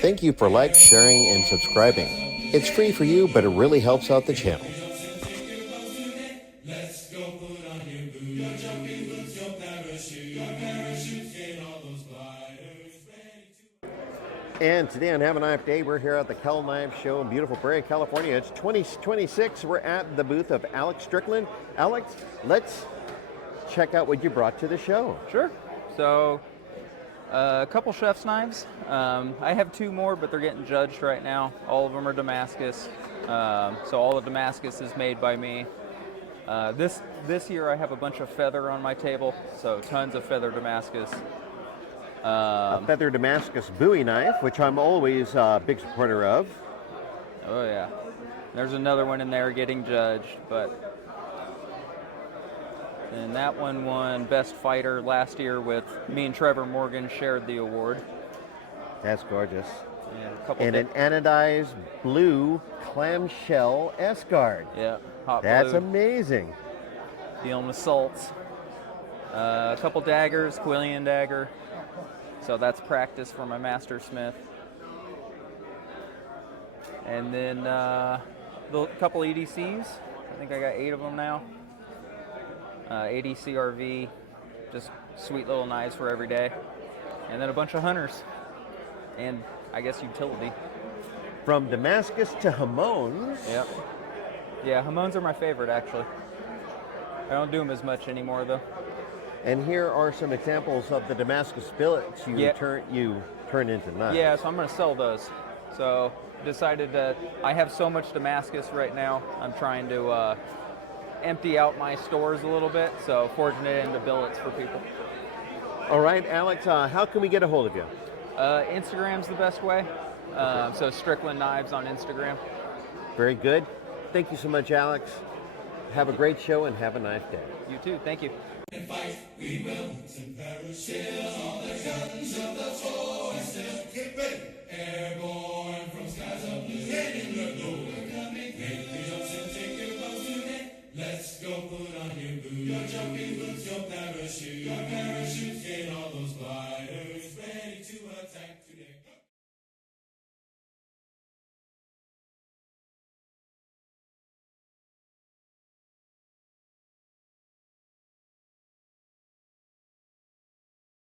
Thank you for sharing, and subscribing. It's free for you, but it really helps out the channel. And today on Have a Knife Day, we're here at the Cal Knife Show in beautiful Brea, California. It's 2026. We're at the booth of Alex Strickland. Alex, let's check out what you brought to the show. Sure. So, a couple chef's knives. I have two more, but they're getting judged right now. All of them are Damascus. So all of Damascus is made by me. This year I have a bunch of feather on my table, so tons of feather Damascus. A feather Damascus Bowie knife, which I'm always a big supporter of. Oh yeah. There's another one in there getting judged, but... And that one won Best Fighter last year with me and Trevor Morgan shared the award. That's gorgeous. Yeah, and an anodized blue clamshell S-guard. Yeah, hot That's blue. amazing. Dealing with salts. A couple daggers, Quillian dagger. So that's practice for my master smith. And then a couple EDCs. I think I got 8 of them now. 80 CRV, just sweet little knives for every day. And then a bunch of hunters. And I guess utility. From Damascus to Hamons. Yep. Yeah, Hamons are my favorite actually. I don't do them as much anymore though. And here are some examples of the Damascus billets you turn into knives. Yeah, so I'm going to sell those. So decided that I have so much Damascus right now. I'm trying to empty out my stores a little bit, so forging it into billets for people. All right, Alex, how can we get a hold of you? Instagram's the best way. So Strickland Knives on Instagram. Very good. Thank you so much, Alex. Have a great show and have a nice day. You too. Thank you. And fight, we will, and perish all the guns of the foe, and still get ready. Airborne from skies of blue, heading the door. Coming, make the jumps and take your bows today. Let's go put on your boots, your jumping boots, your parachutes, get all those gliders ready to attack today.